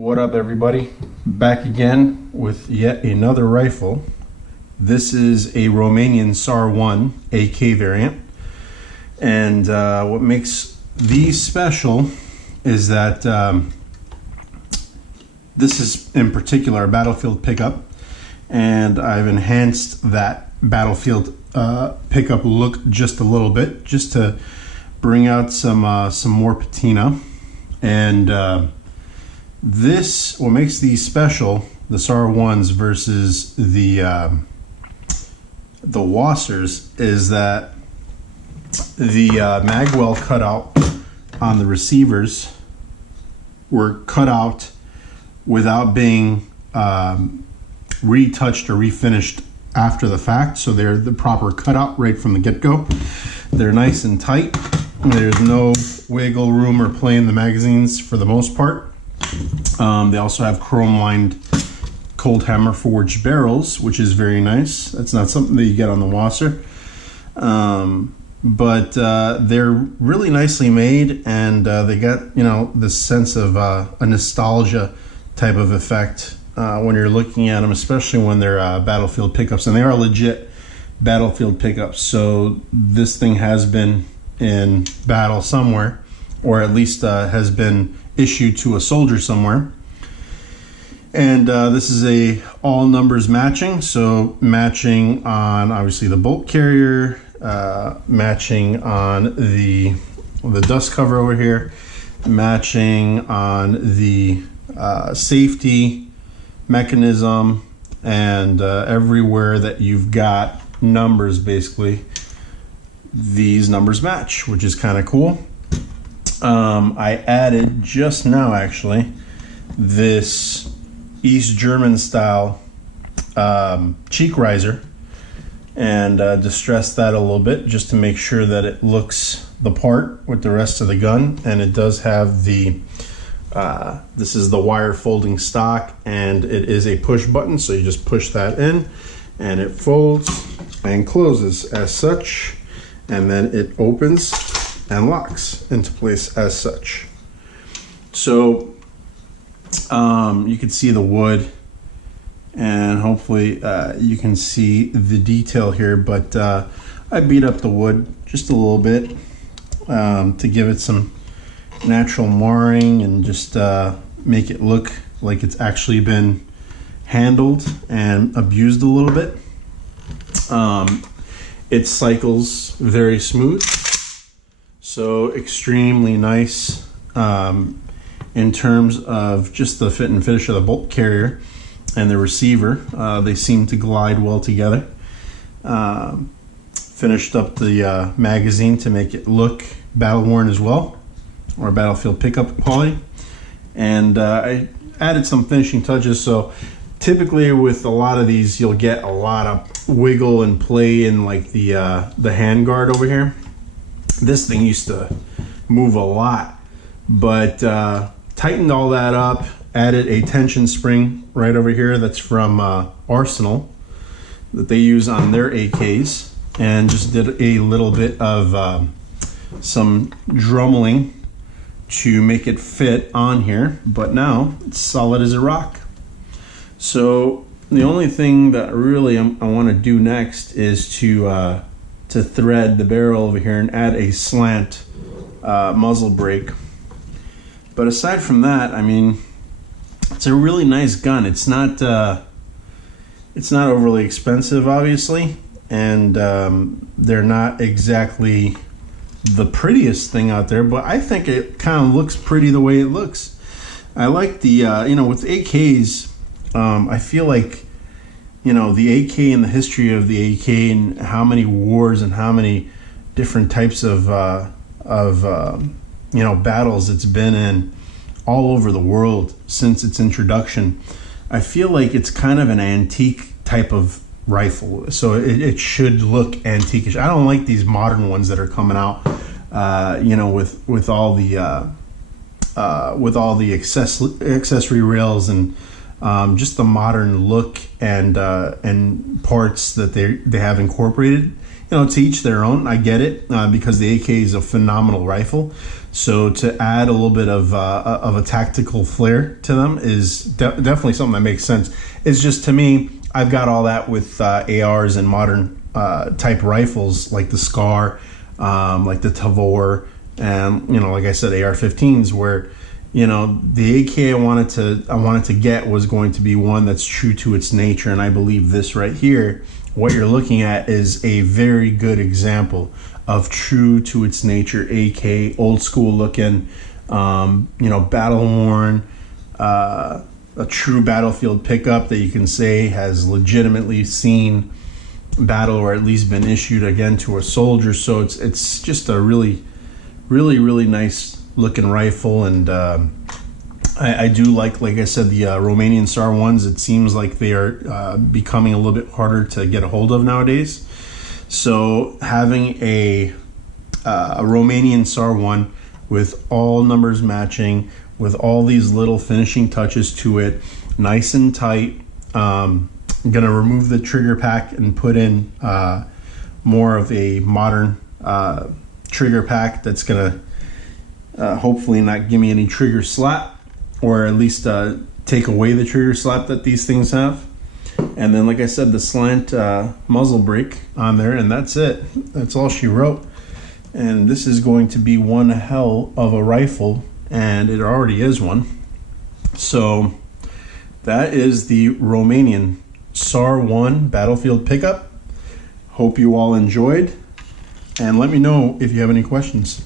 What up, everybody? Back again with yet another rifle. This is a Romanian SAR 1 AK variant, and what makes these special is that this is in particular a battlefield pickup, and I've enhanced that battlefield pickup look just a little bit, just to bring out some more patina. And what makes these special, the SAR 1s versus the Wassers, is that the magwell cutout on the receivers were cut out without being retouched or refinished after the fact, so they're the proper cutout right from the get-go. They're nice and tight. There's no wiggle room or play in the magazines for the most part. They also have chrome-lined cold hammer forged barrels, which is very nice. That's not something that you get on the Wasser. But they're really nicely made, and they got, this sense of a nostalgia type of effect when you're looking at them, especially when they're battlefield pickups, and they are legit battlefield pickups. So this thing has been in battle somewhere, or at least has been issued to a soldier somewhere. And this is a all numbers matching, so matching on obviously the bolt carrier, matching on the dust cover over here, matching on the safety mechanism, and everywhere that you've got numbers, basically these numbers match, which is kind of cool. I added just now actually this East German style cheek riser, and distressed that a little bit just to make sure that it looks the part with the rest of the gun. And it does have the this is the wire folding stock, and it is a push button, so you just push that in and it folds and closes as such, and then it opens and locks into place as such. So you can see the wood, and hopefully you can see the detail here, but I beat up the wood just a little bit to give it some natural marring and just make it look like it's actually been handled and abused a little bit. It cycles very smooth, so extremely nice in terms of just the fit and finish of the bolt carrier and the receiver. They seem to glide well together. Finished up the magazine to make it look battle worn as well, or battlefield pickup quality, and I added some finishing touches. So typically with a lot of these, you'll get a lot of wiggle and play in like the hand guard over here. This thing used to move a lot, but tightened all that up, added a tension spring right over here that's from Arsenal that they use on their AKs, and just did a little bit of some drummeling to make it fit on here, but now it's solid as a rock. So the only thing that really I want to do next is to thread the barrel over here and add a slant muzzle brake. But aside from that, I mean, it's a really nice gun. It's not overly expensive, obviously, and they're not exactly the prettiest thing out there, but I think it kind of looks pretty the way it looks. I like the with AKs, I feel like the AK and the history of the AK and how many wars and how many different types of battles it's been in all over the world since its introduction. I feel like it's kind of an antique type of rifle, so it should look antiquish. I don't like these modern ones that are coming out, with all the accessory rails and just the modern look and parts that they have incorporated to each their own. I get it, because the AK is a phenomenal rifle. So to add a little bit of a tactical flair to them is definitely something that makes sense. It's just, to me, I've got all that with ARs and modern type rifles like the SCAR, like the Tavor, and like I said, AR-15s, where the AK I wanted to get was going to be one that's true to its nature, and I believe this right here, what you're looking at, is a very good example of true to its nature AK, old school looking, battle worn, a true battlefield pickup that you can say has legitimately seen battle, or at least been issued again to a soldier. So it's just a really, really, really nice looking rifle, and I do like I said, the Romanian SAR ones. It seems like they are becoming a little bit harder to get a hold of nowadays. So having a Romanian SAR one with all numbers matching, with all these little finishing touches to it, nice and tight. I'm gonna remove the trigger pack and put in more of a modern trigger pack that's gonna hopefully not give me any trigger slap, or at least take away the trigger slap that these things have. And then, like I said, the slant muzzle brake on there, and that's it. That's all she wrote. And this is going to be one hell of a rifle, and it already is one. So that is the Romanian SAR 1 battlefield pickup. Hope you all enjoyed, and let me know if you have any questions.